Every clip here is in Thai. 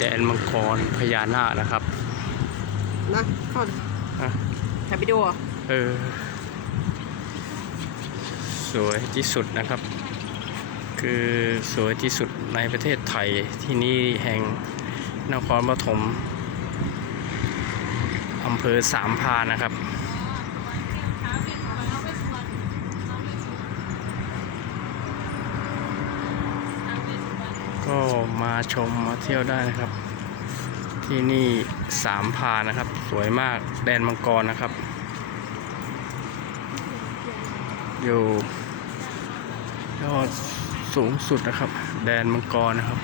แดนมังกรพญานาคนะครับ นะเข้าอะถ่ายวิดีโอเหรอเออ สวยที่สุดนะครับ คือสวยที่สุดในประเทศไทยที่นี่แห่งนครปฐมอำเภอสามพรานนะครับ ก็มาชมมาเที่ยวได้นะครับ ที่นี่สามพานะครับ สวยมากแดนมังกรนะครับ อยู่ยอดสูงสุดนะครับ แดนมังกรนะครับ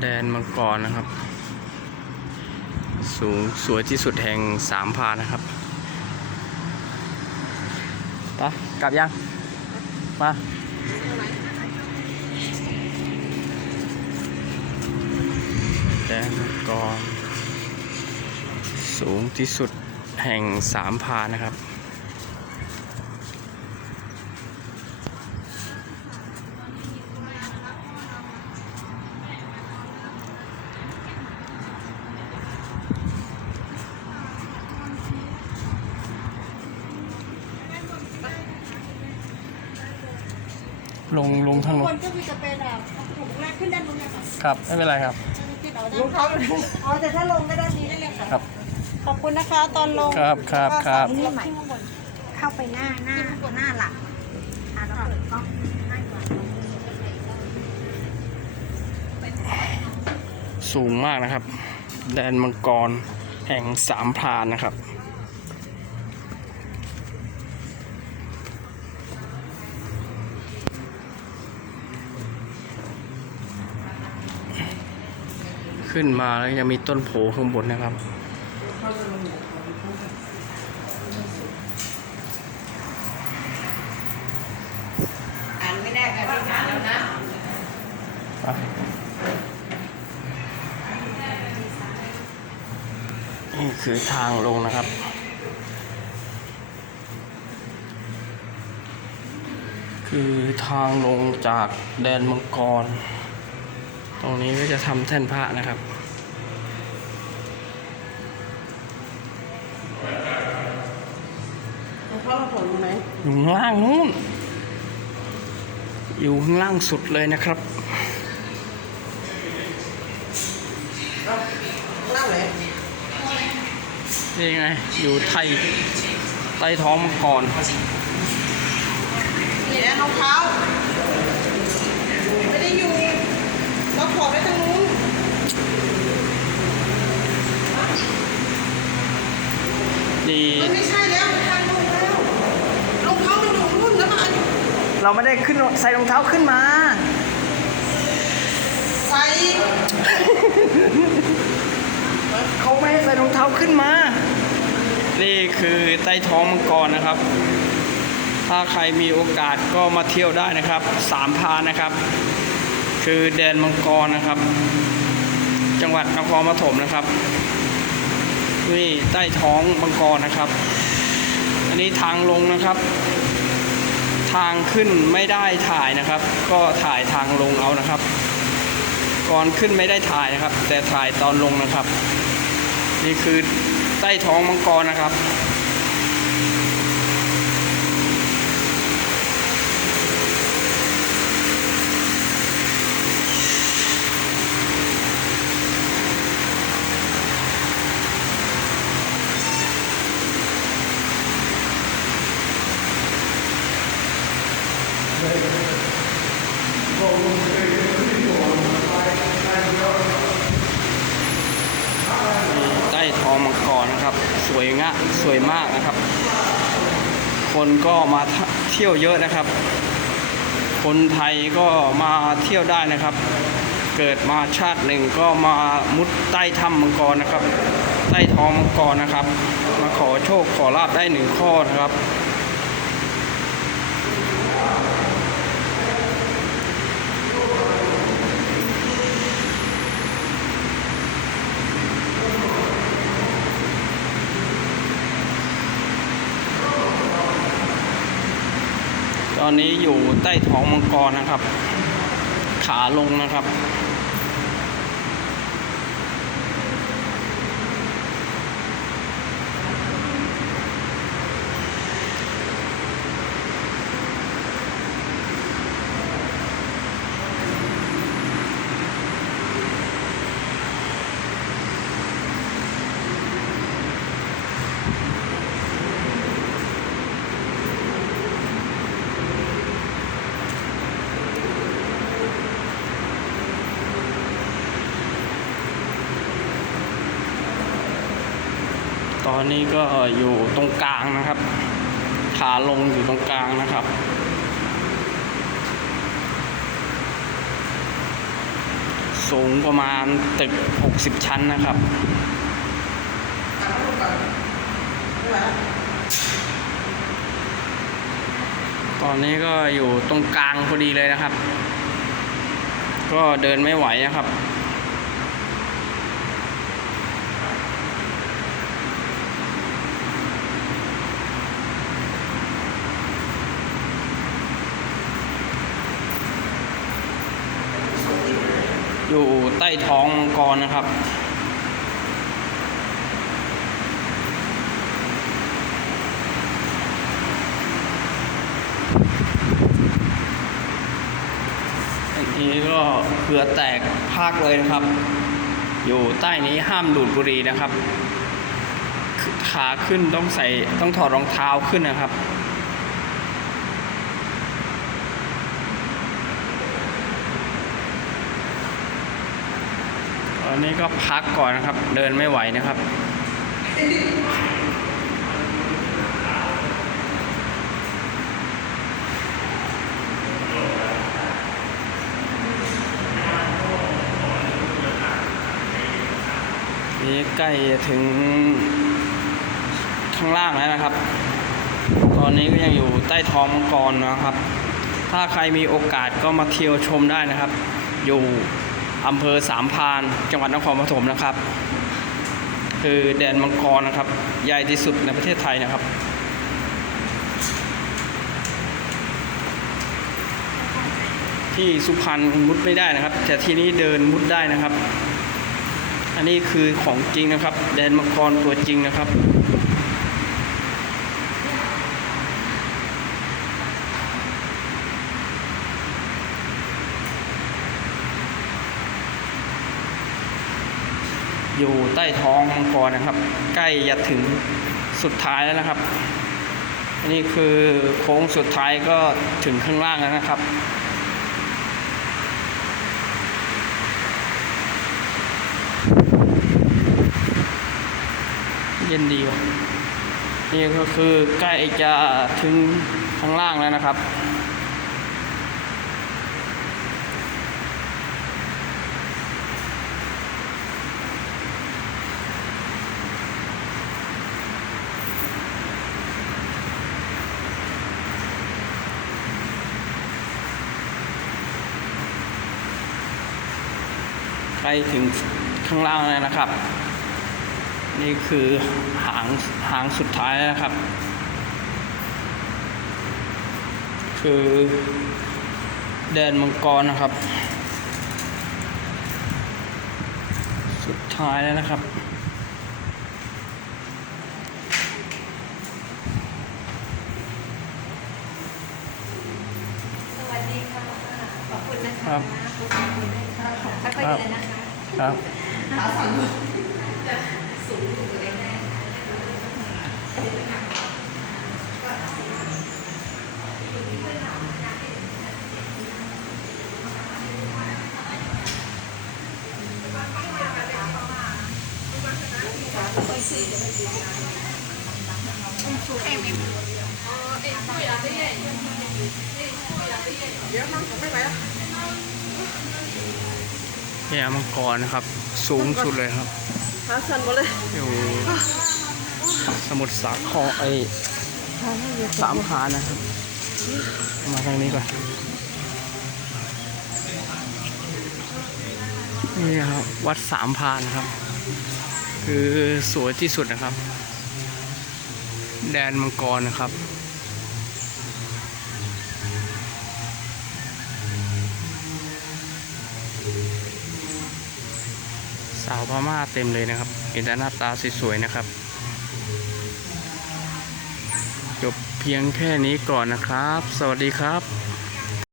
แดนมังกรนะครับ สูงสวยที่สุดแห่งสามพานนะครับปะกลับยังมาแดงกองสูงที่สุดแห่งสามพานนะครับ ลงลงทางลคงนก็คือจะเป็นแบบถูกแรกขึ้นด้านนู้นเลยค่ะครับ ไม่เป็นไรครับที่เราด้านเขาอ๋อแต่ถ้าลงก็ด้านนี้ได้เลยค่ะครับ ขอบคุณนะคะตอนลงครับครับครับก็สามารถขึ้นข้างบนเข้าไปหน้าหน้าหน้าหลักอะเราเปิดกล้องง่ายกว่าสูงมากนะครับ แดนมังกรแห่งสามพรานนะครับ ขึ้นมาแล้วยังมีต้นโพข้างบนนะครับ อ่านไม่แน่ค่ะที่อ่านแล้วนะนี่คือทางลงนะครับคือทางลงจากแดนมังกร รงนี้ก็จะทำแท่นพระนะครับรองเท้าเราถอดอยู่ไหนอยู่ข้างล่างนู้น อยู่ข้างล่างสุดเลยนะครับล่างไหนนี่ไง อยู่ไทยใต้ท้องมังกรนี่นะรองเท้าไม่ได้อยู่ เราถอดไว้ทางนู้นนี่มันไม่ใช่แล้วทางนู้นแล้วรองเท้ามันอยู่นู่นแล้วมันเราไม่ได้ขึ้นใส่รองเท้าขึ้นมาใส่เขาไม่ให้ใส่รองเท้าขึ้นมา นี่คือใต้ท้องมังกรนะครับ ถ้าใครมีโอกาสก็มาเที่ยวได้นะครับสามพรานนะครับ คือแดนมังกรนะครับ จังหวัดนครปฐมนะครับนี่ใต้ท้องมังกรนะครับ อันนี้ทางลงนะครับ ทางขึ้นไม่ได้ถ่ายนะครับ ก็ถ่ายทางลงเอานะครับ ก่อนขึ้นไม่ได้ถ่ายนะครับ แต่ถ่ายตอนลงนะครับ นี่คือใต้ท้องมังกรนะครับ ใต้ท้องมังกรนะครับ ส วยงะสวยมากนะครับ คนก็มาเที่ยวเยอะนะครับ คนไทยก็มาเที่ยวได้นะครับ เกิดมาชาติหนึ่งก็มามุดใต้ถ้ำมังกรนะครับ ใต้ท้องมังกรนะครับ มาขอโชคขอลาบได้หนึ่งข้อนะครับ อนนี้อยู่ใต้ท้องมังกรนะครับ ขาลงนะครับ อนนี้ก็อยู่ตรงกลางนะครับ ขาลงอยู่ตรงกลางนะครับสูงประมาณตึก 60 ชั้นนะครับ ตอนนี้ก็อยู่ตรงกลางพอดีเลยนะครับ ก็เดินไม่ไหวนะครับ ใต้ท้องมังกรนะครับ อันนี้ก็เผื่อแตกภาคเลยนะครับ อยู่ใต้นี้ห้ามดูดบุหรี่นะครับ ขาขึ้นต้องใส่ต้องถอดรองเท้าขึ้นนะครับ อนนี้ก็พักก่อนนะครับ เดินไม่ไหวนะครับ นี่ใกล้ถึงข้างล่างแล้วนะครับ ตอนนี้ก็ยังอยู่ใต้ท้องมังกรนะครับ ถ้าใครมีโอกาสก็มาเที่ยวชมได้นะครับ อยู่ อำเภอสามพาน จังหวัดนครปฐมนะครับ คือแดนมังกรนะครับ ใหญ่ที่สุดในประเทศไทยนะครับที่สุพรรณมุดไม่ได้นะครับ แต่ที่นี้เดินมุดได้นะครับ อันนี้คือของจริงนะครับ แดนมังกรตัวจริงนะครับ อยู่ใต้ท้องมังกรนะครับ ใกล้จะถึงสุดท้ายแล้วนะครับนนี้คือโค้งสุดท้ายก็ถึงข้างล่างแล้วนะครับเย็นดีว่ะนี่ก็คือใกล้จะถึงข้างล่างแล้วนะครับ ล้ถึงข้างล่างแล้วนะครับ นี่คือหางหางสุดท้ายแล้วนะครับ คือแดนมังกรนะครับ สุดท้ายแล้วนะครับสวัสดี ค่ะขอบคุณนะครัคะบขอบคุณค่ะค่อยๆเดินนะคะครับเดี๋ยวมันไม่ไหวแล้ว แย่มังกรนะครับ สูงสุดเลยครับขาสั่นหมดเลยอยู่สมุทรสาครไอสามพรานนะครับ มาทางนี้ก่อน นี่นะครับ วัดสามพรานนะครับ คือสวยที่สุดนะครับ แดนมังกรนะครับ สาวพม่าเต็มเลยนะครับเห็นแต่หน้าตาสวยๆนะครับ จบเพียงแค่นี้ก่อนนะครับ สวัสดีครับ